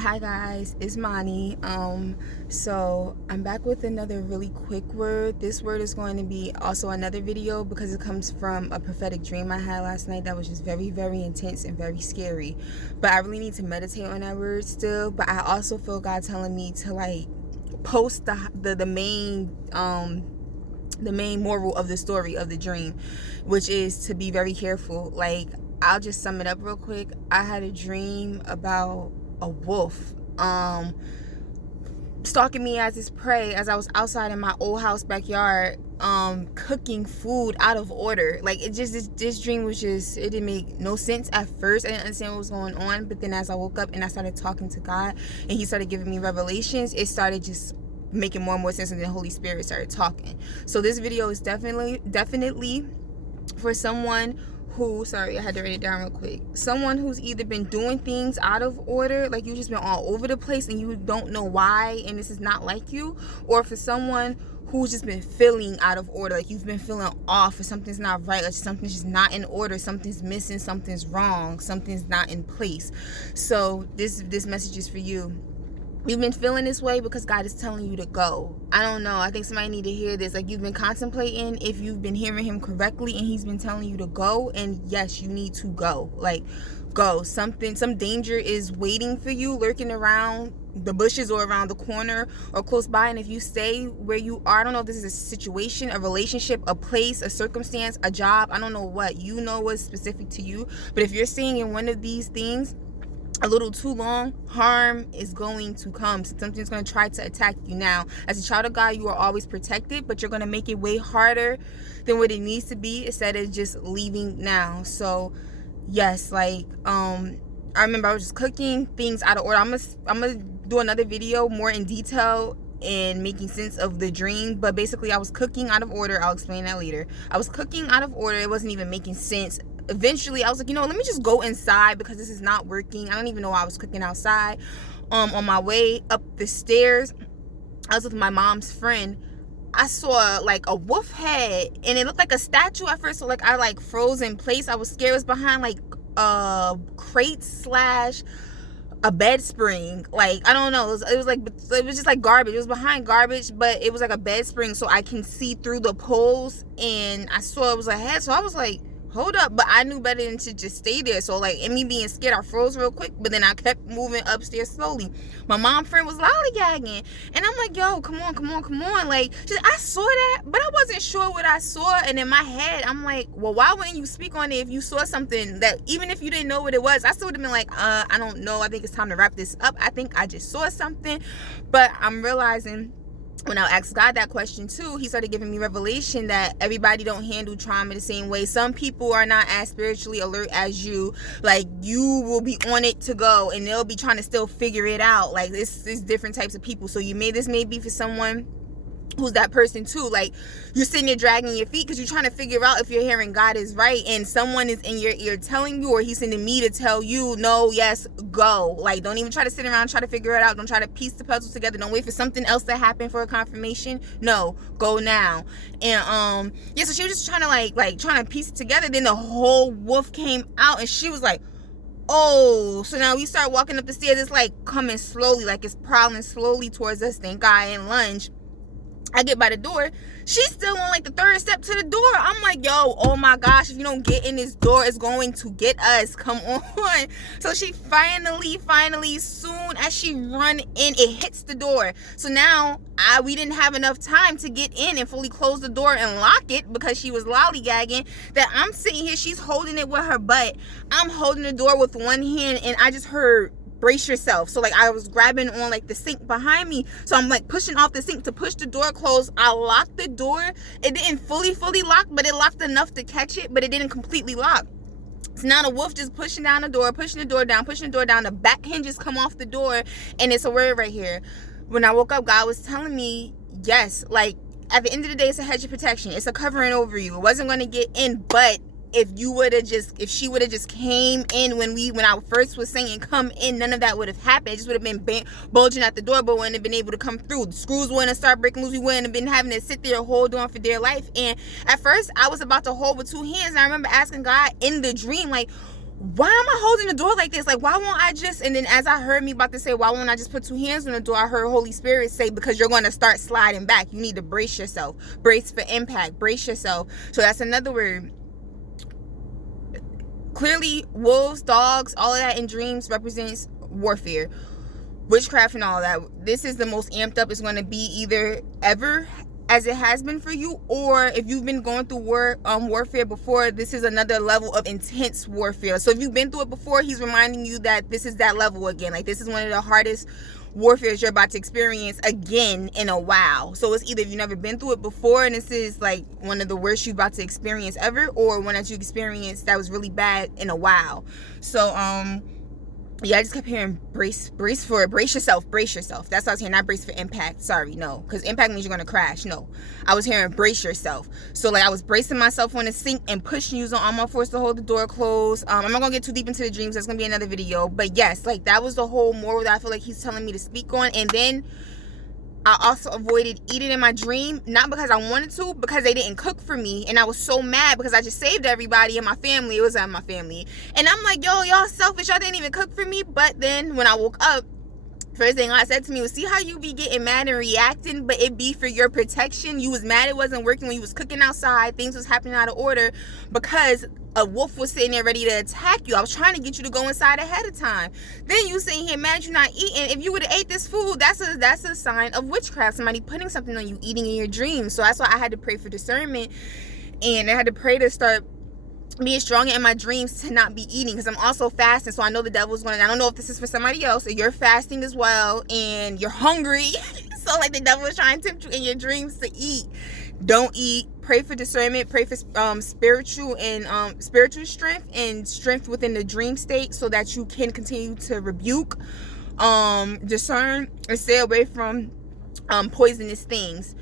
Hi guys, it's Mani. So I'm back with another really quick word. This word is going to be also another video because it comes from a prophetic dream I had last night that was just very, very intense and very scary. But I really need to meditate on that word still. But I also feel God telling me to like post the main moral of the story of the dream, which is to be very careful. Like, I'll just sum it up real quick. I had a dream about a wolf stalking me as his prey as I was outside in my old house backyard cooking food out of order. Like, it just this dream was just, it didn't make no sense at first. I didn't understand what was going on, but then as I woke up and I started talking to God and he started giving me revelations, it started just making more and more sense, and then the Holy Spirit started talking. So this video is definitely for someone who, sorry, I had to write it down real quick. Someone who's either been doing things out of order, like you've just been all over the place and you don't know why, and this is not like you, or for someone who's just been feeling out of order, like you've been feeling off, or something's not right, like something's just not in order, something's missing, something's wrong, something's not in place. So this message is for you. You've been feeling this way because God is telling you to go. I don't know. I think somebody need to hear this. Like, you've been contemplating if you've been hearing him correctly, and he's been telling you to go. And yes, you need to go. Like, go. Some danger is waiting for you, lurking around the bushes or around the corner or close by. And if you stay where you are, I don't know if this is a situation, a relationship, a place, a circumstance, a job, I don't know what. You know what's specific to you. But if you're staying in one of these things a little too long, harm is going to come. So something's going to try to attack you. Now, as a child of God, you are always protected, but you're going to make it way harder than what it needs to be instead of just leaving now. So yes, like I remember I was just cooking things out of order. I'm gonna do another video more in detail and making sense of the dream, but basically I was cooking out of order. I'll explain that later. I was cooking out of order. It wasn't even making sense. Eventually I was like, let me just go inside because this is not working. I don't even know why I was cooking outside. On my way up the stairs, I was with my mom's friend. I saw like a wolf head and it looked like a statue at first, so like I like froze in place. I was scared. It was behind like crate slash a bed spring. Like, I don't know, it was just like garbage. It was behind garbage, but it was like a bed spring, so I can see through the poles, and I saw it was a head. So I was like, hold up, but I knew better than to just stay there. So like, in me being scared, I froze real quick, but then I kept moving upstairs slowly. My mom friend was lollygagging, and I'm like, yo, come on, like, just, I saw that, but I wasn't sure what I saw. And in my head, I'm like, well, why wouldn't you speak on it if you saw something that, even if you didn't know what it was? I still would have been like, I don't know, I think it's time to wrap this up. I think I just saw something. But I'm realizing, when I asked God that question too, he started giving me revelation that everybody don't handle trauma the same way. Some people are not as spiritually alert as you. Like, you will be on it to go, and they'll be trying to still figure it out. Like, this is different types of people. So this may be for someone who's that person too. Like, you're sitting there dragging your feet because you're trying to figure out if you're hearing God is right, and someone is in your ear telling you, or he's sending me to tell you, no, yes, go. Like, don't even try to sit around and try to figure it out. Don't try to piece the puzzle together. Don't wait for something else to happen for a confirmation. No, go now. And yeah, so she was just trying to trying to piece it together. Then the whole wolf came out, and she was like, oh. So now we start walking up the stairs. It's like coming slowly, like it's prowling slowly towards us. Thank God I didn't lunge. I get by the door. She's still on like the third step to the door. I'm like, yo, oh my gosh, if you don't get in this door, it's going to get us. Come on. So she finally, soon as she run in, it hits the door. So now we didn't have enough time to get in and fully close the door and lock it because she was lollygagging. That I'm sitting here, she's holding it with her butt. I'm holding the door with one hand, and I just heard, brace yourself. So like, I was grabbing on like the sink behind me, so I'm like pushing off the sink to push the door closed. I locked the door. It didn't fully lock, but it locked enough to catch it, but it didn't completely lock. So now the wolf just pushing the door down. The back hinges come off the door, and it's a word right here. When I woke up, God was telling me, yes, like, at the end of the day, it's a hedge of protection. It's a covering over you. It wasn't going to get in, but if she would have just came in when I first was saying come in, none of that would have happened. It just would have been bulging at the door, but wouldn't have been able to come through. The screws wouldn't have started breaking loose. We wouldn't have been having to sit there and hold on for dear life. And at first, I was about to hold with two hands. And I remember asking God in the dream, like, why am I holding the door like this? Like, why won't I just, and then as I heard me about to say, why won't I just put two hands on the door, I heard Holy Spirit say, because you're going to start sliding back. You need to brace yourself. Brace for impact. Brace yourself. So that's another word. Clearly, wolves, dogs, all of that in dreams represents warfare, witchcraft, and all that. This is the most amped up it's going to be either ever, as it has been for you, or if you've been going through warfare before, this is another level of intense warfare. So if you've been through it before, he's reminding you that this is that level again. Like, this is one of the hardest warfares you're about to experience again in a while. So it's either you've never been through it before and this is like one of the worst you're about to experience ever, or one that you experienced that was really bad in a while. So yeah, I just kept hearing brace yourself. That's what I was hearing, not brace for impact. Sorry, no, because impact means you're gonna crash. No, I was hearing brace yourself. So like I was bracing myself on the sink and pushing you on all fours to hold the door closed. I'm not gonna get too deep into the dreams. That's gonna be another video. But yes, like that was the whole moral that I feel like he's telling me to speak on. And then I also avoided eating in my dream, not because I wanted to, because they didn't cook for me. And I was so mad because I just saved everybody in my family. It was my family. And I'm like, yo, y'all selfish. Y'all didn't even cook for me. But then when I woke up, first thing God said to me was, see how you be getting mad and reacting, but it be for your protection. You was mad it wasn't working when you was cooking outside. Things was happening out of order because a wolf was sitting there ready to attack you. I was trying to get you to go inside ahead of time. Then you sitting here mad you're not eating. If you would have ate this food, that's a sign of witchcraft. Somebody putting something on you, eating in your dreams. So that's why I had to pray for discernment, and I had to pray to start being stronger in my dreams to not be eating, because I'm also fasting. So I know the devil's going to, I don't know if this is for somebody else, or you're fasting as well and you're hungry. So like the devil is trying to tempt you in your dreams to eat. Don't eat. Pray for discernment. Pray for spiritual strength and strength within the dream state, so that you can continue to rebuke, discern, and stay away from poisonous things.